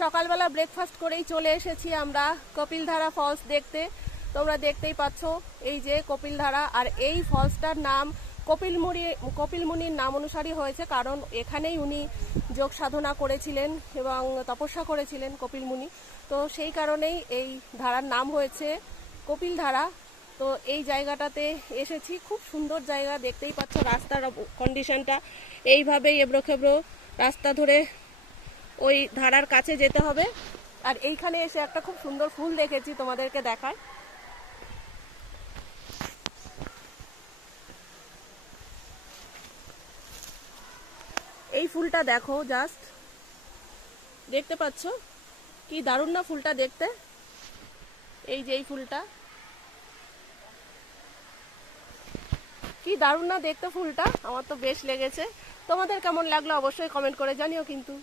সকালবেলা ব্রেকফাস্ট করেই চলে এসেছি আমরা কপিলধারা ফলস দেখতে। তোমরা দেখতেই পাচ্ছ এই যে কপিলধারা, আর এই ফলসটার নাম কপিলমুনির নাম অনুসারী হয়েছে, কারণ এখানেই উনি যোগ সাধনা করেছিলেন এবং তপস্যা করেছিলেন কপিলমুনি। তো সেই কারণেই এই ধারার নাম হয়েছে কপিলধারা। তো এই জায়গাটাতে এসেছি, খুব সুন্দর জায়গা, দেখতেই পাচ্ছ রাস্তার কন্ডিশনটা। এইভাবেই এবড়ো খেবড়ো রাস্তা ধরে ওই ধারার কাছে যেতে হবে। আর এইখানে এসে একটা খুব সুন্দর ফুল দেখেছি, তোমাদেরকে দেখায়। এই ফুলটা দেখো, জাস্ট দেখতে পাচ্ছ কি দারুণ না ফুলটা দেখতে। এই যে এই ফুলটা কি দারুণ না দেখতে ফুলটা, আমার তো বেশ লেগেছে। তোমাদের কেমন লাগলো অবশ্যই কমেন্ট করে জানিও কিন্তু।